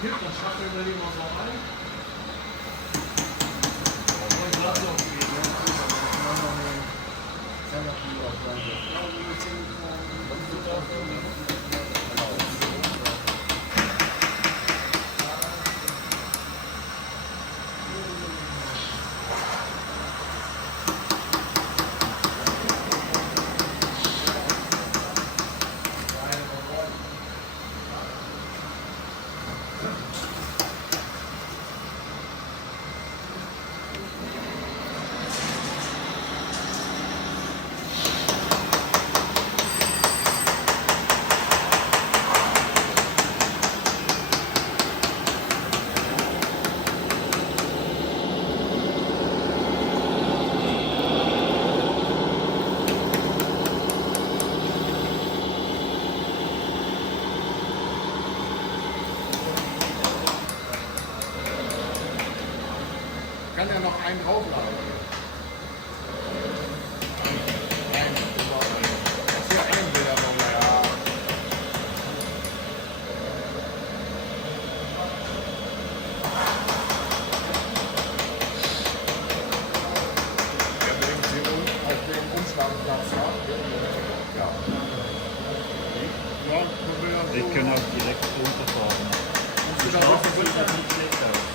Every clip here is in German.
kippt, dann schaffen wir die mal so rein. Und ich lasse noch viel, ne? Kann ja noch einen draufladen. Das ist ja ein Bilder noch, ja. Der bringt sie auf den Umschlagplatz ab. Ja. Ja, Ich kann auch direkt runterfahren. die Straße Sieht das nicht schlecht aus.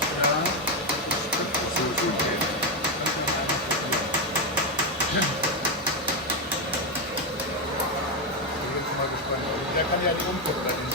Der kann ja die Umgucken da nicht.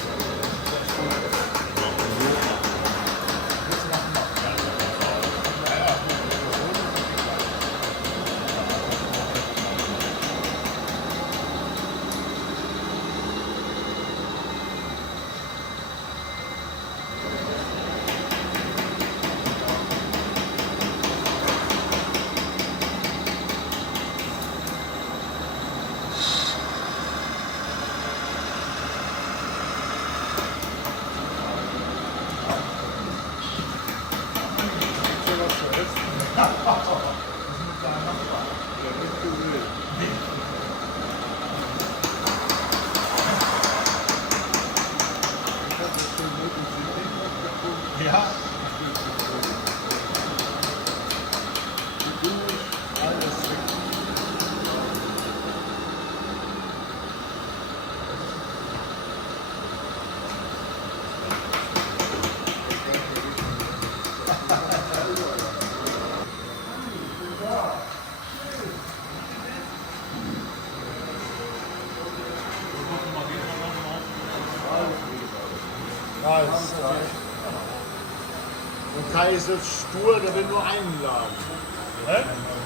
Ja. Und Kai ist so stur, der will nur einladen.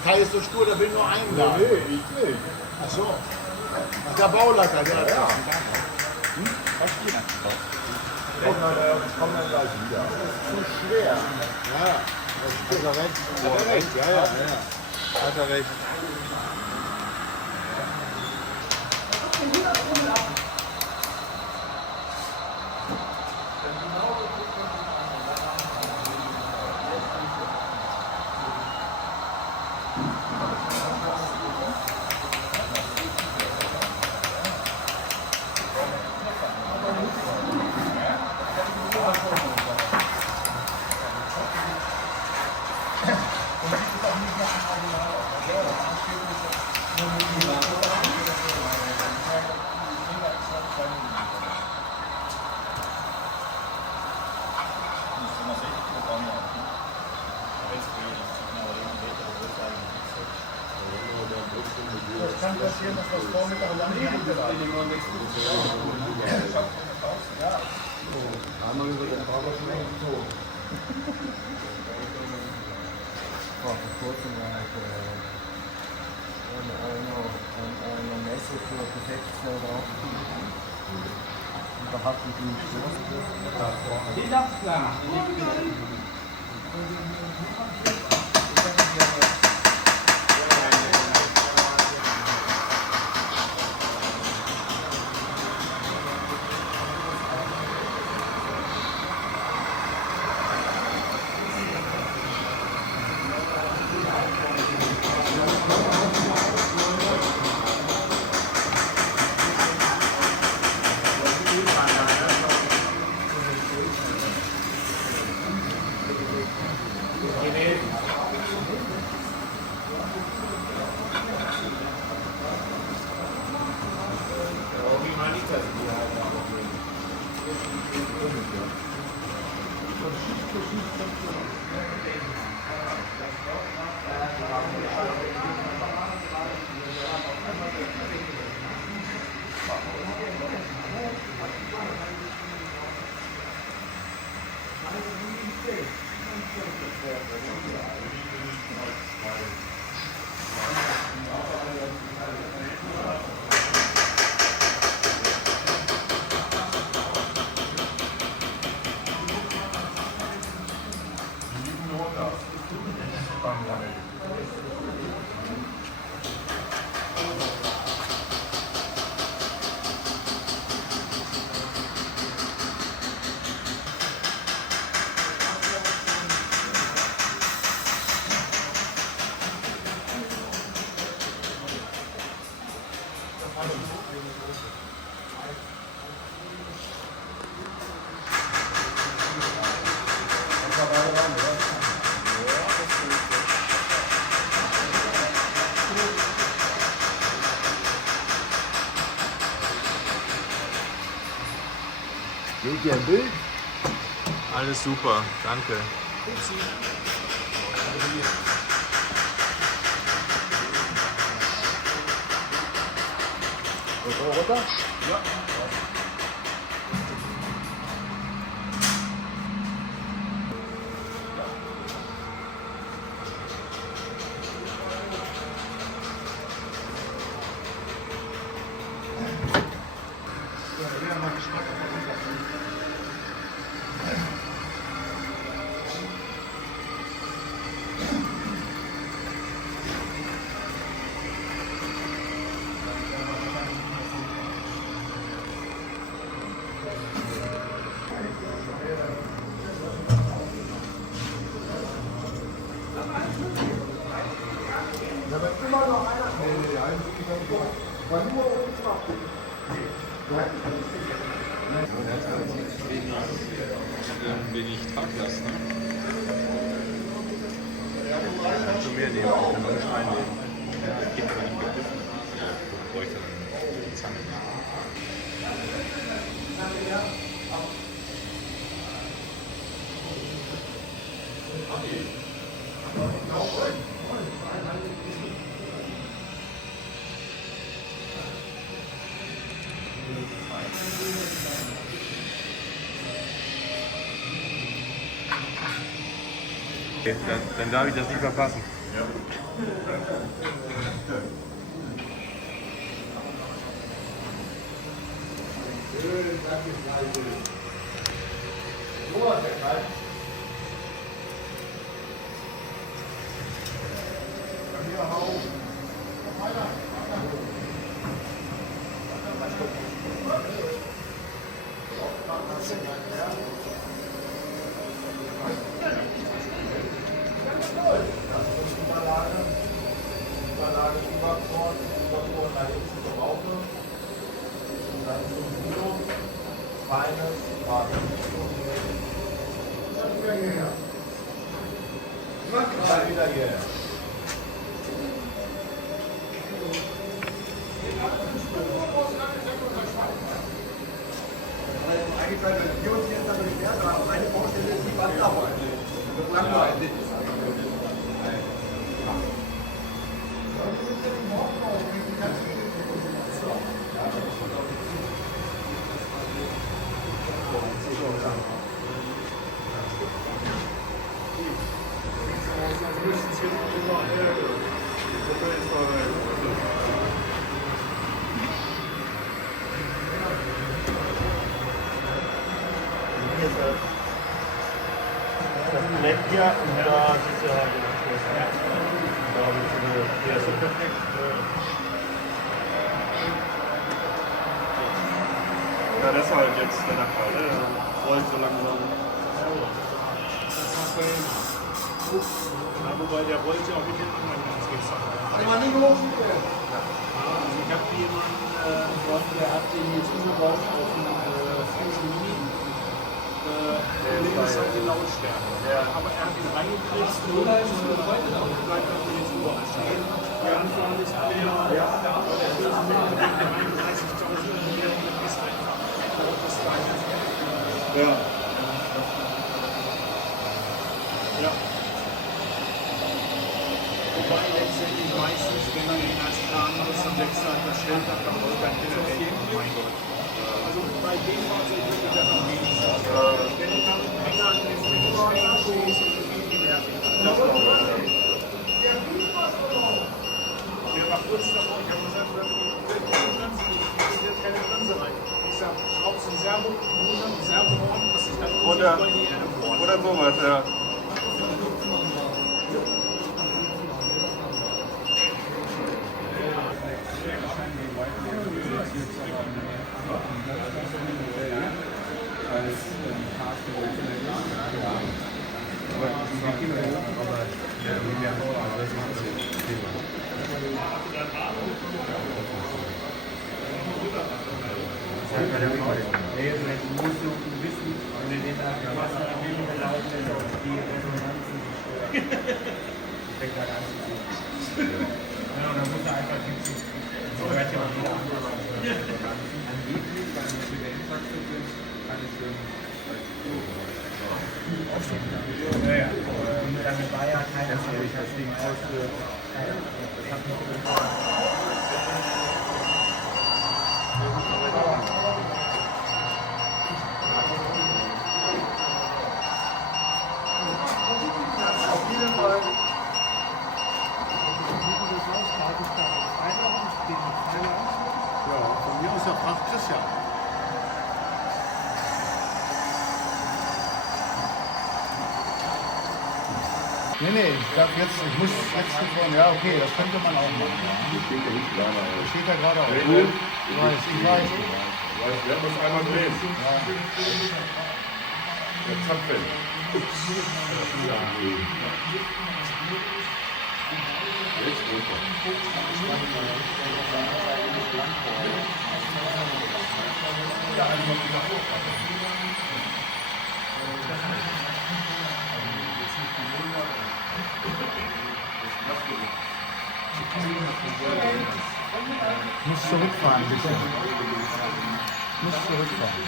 Kai ist so stur, der will nur einladen. Nee, ich nicht. Ach so. Ach, der Bauleiter, der. Ja. Ich komme dann gleich wieder. Zu schwer. Ja. Hat er recht. Hat er recht. Ja, ja, ja. Hat er recht. Das kann passieren, dass das Vormittag lang liegen bleibt. Einmal über den Fahrer schon gezogen. Vor kurzem war ich eine Messe für Geschäftsfelder aufgenommen. Und da hatten die Kurs. Die darf klar. Seht ihr ein Bild? Alles super, danke. Runter? Ja. Wenig Traglass, ne? Kannst du mehr nehmen, ich kann nur Stein nehmen. Das geht aber nicht gegriffen. Ja, ich bräuchte dann die Zange. Okay, dann darf ich das nicht verpassen. Ja. Wieder hier. Eigentlich, weil wir uns jetzt dadurch schwer haben, meine Baustelle ist die Wanderung. Das ist langweilig. Das Blatt hier und da diese halt im Anschluss. Ja. Da habe ich so eine so perfekt. Ja, das ist halt jetzt der Nachteil, ne? Rollt so langsam. Ja, wobei der rollt ja auch mit hinten ganz geht's. Aber nicht hoch. Also ich habe jemanden, der hat den jetzt umgebaut auf einen Fusion Mini. Der ist halt die Lautstärke. Aber er hat ihn reingekriegt und bleibt natürlich jetzt überall stehen. Die Anfrage ist alle, der Fusion Mini mit 31.000 hier und das ist einfach das Gleiche. Ja. Ja. Wobei letztendlich meistens, wenn man den als Plan ist, am 6. das Schild hat, dann muss dann wieder gehen. Mein Gott. Also bei dem Fahrzeug würde ich das am wenigsten. Wenn du dann länger an den Stehen stehst, ist es viel nervig. Der war kurz davor, ich habe gesagt, ich will keine Bremse rein. Ich sage, schraubst ein Servohorn, das sich dann Oder, über die Erde bohrt. oder sowas, ja. Ja, von mir aus ja praktisch, ja. Nee, ich sag jetzt, ich muss jetzt von, ja okay, das könnte man auch machen. Ja. Steht da gerade auch. Ich weiß. Wir haben uns einmal drehen. Der Zapfen. Ich muss zurückfahren, bitte. Ich muss zurückfahren.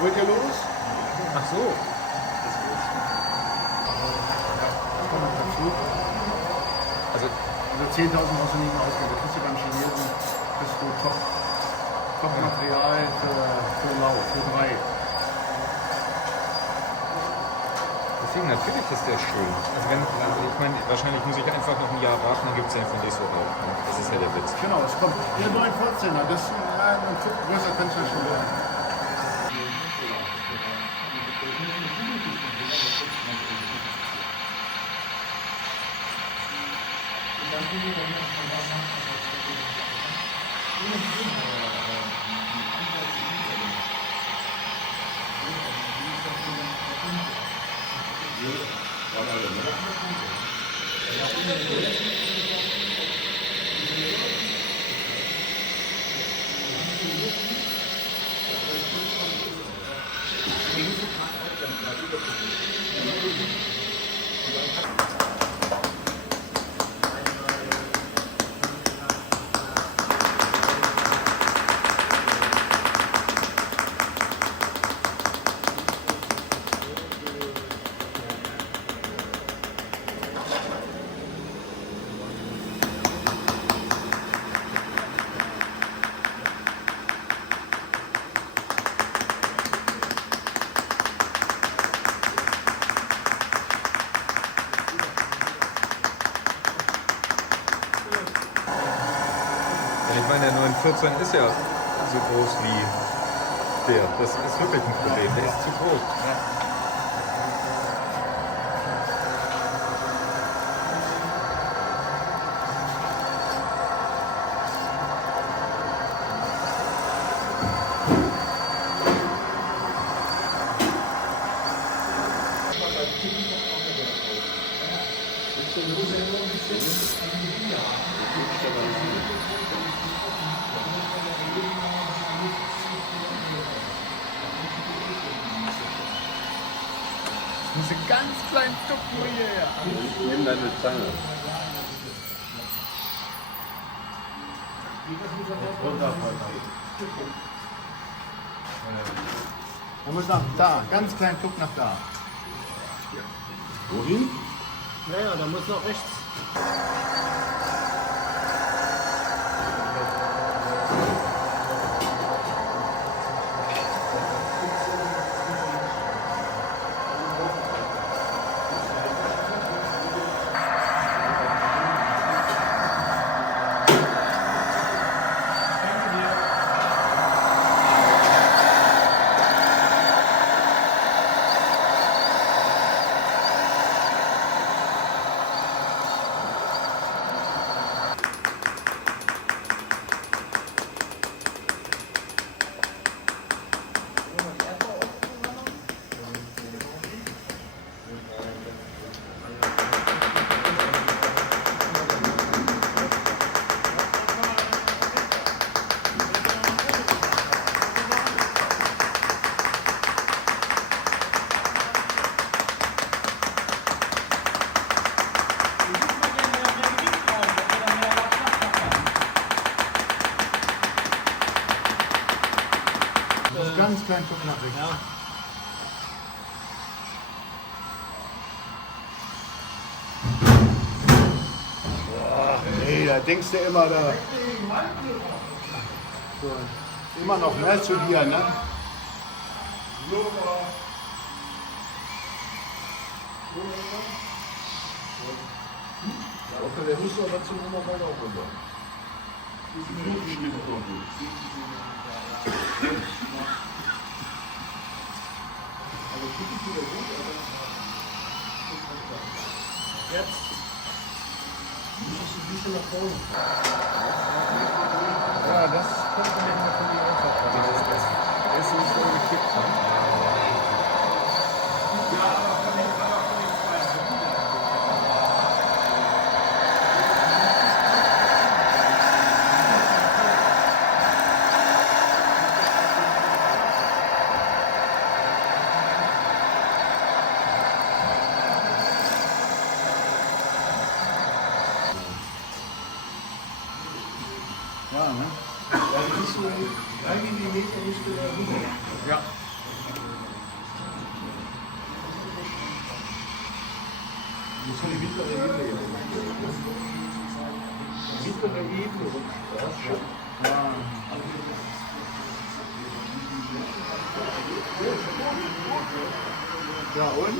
Wollt ihr los? Ach so. Also, Also 10.000 brauchst du nicht mehr ausgeben. Da kriegst du beim Chinesen kriegst du Top-Material für Lau, für 3. deswegen, natürlich ist der schön. Also wenn, ich meine, wahrscheinlich muss ich einfach noch ein Jahr warten, dann gibt es ja von nächstes Jahr auch. Das ist ja der Witz. Genau, es kommt. Der 914er, das ist ein Tick größer, könnte es ja schon werden. Ich meine, der 914 ist ja so groß wie der. Das ist wirklich ein Problem. Der ist zu groß. ganz kleinen Tucken hierher. Nimm deine Zange. Du musst nach da, ganz kleinen Tuck nach da. Wohin? Ja, da muss noch rechts. Ganz kleinen Tuck nach rechts. Ja. Nee, da denkst du immer da. So, immer noch mehr zu dir, ne? Der muss aber zum Nummer weiter auch runter. Jetzt. Ja, das könnte man natürlich einfach. Das ist nicht so gekippt, ne? Ja, ne? Das ist so 3 Millimeter müsste er runter. Ja. Das ist die mittlere Ebene jetzt. Mittlere Ebene rutscht. Ja. Ja, und?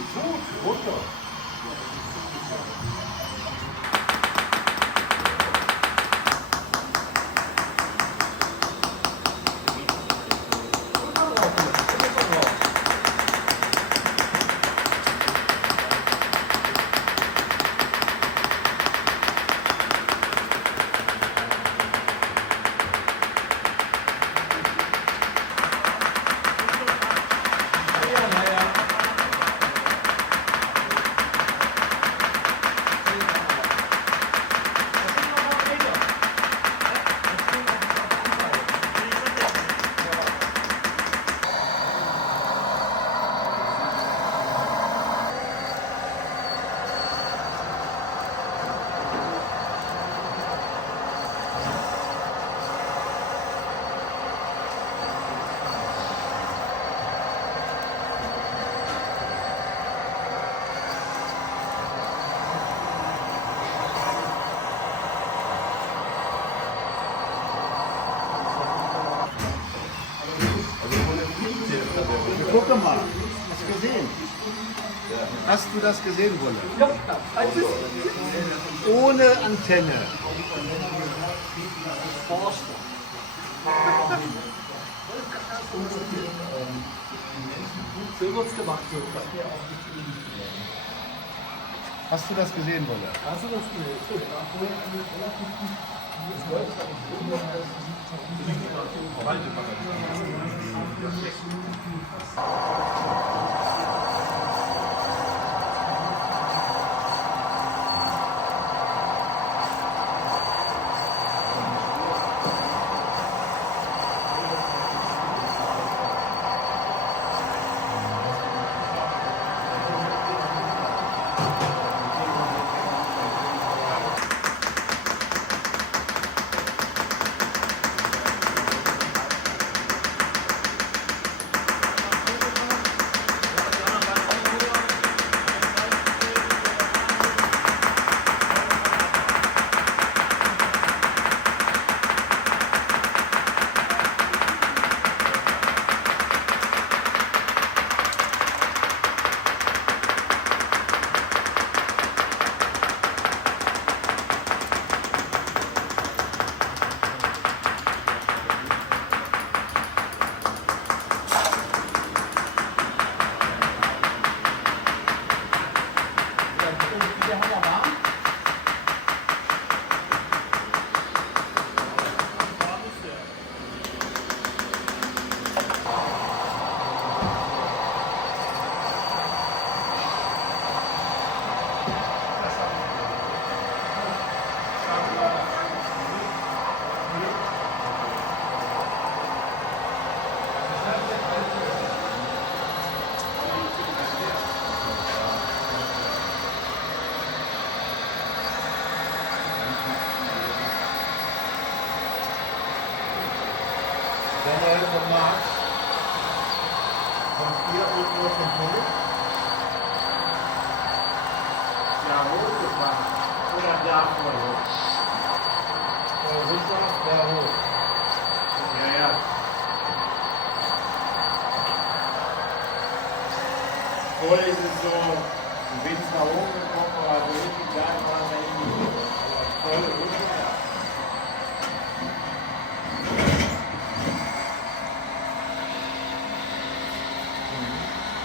Runter. Guck mal, hast du gesehen? Hast du das gesehen, Wolle? Ohne Antenne. So wird's gemacht. Hast du das gesehen, Wolle? Hast du das gesehen? hier unten noch vom Tunnel. Ja, hochgefahren. Oder da voll hoch. Runter, da hoch. Ja, ja. Vorher ist es so, du bist da oben gekommen, aber so richtig da war es eigentlich voll runter.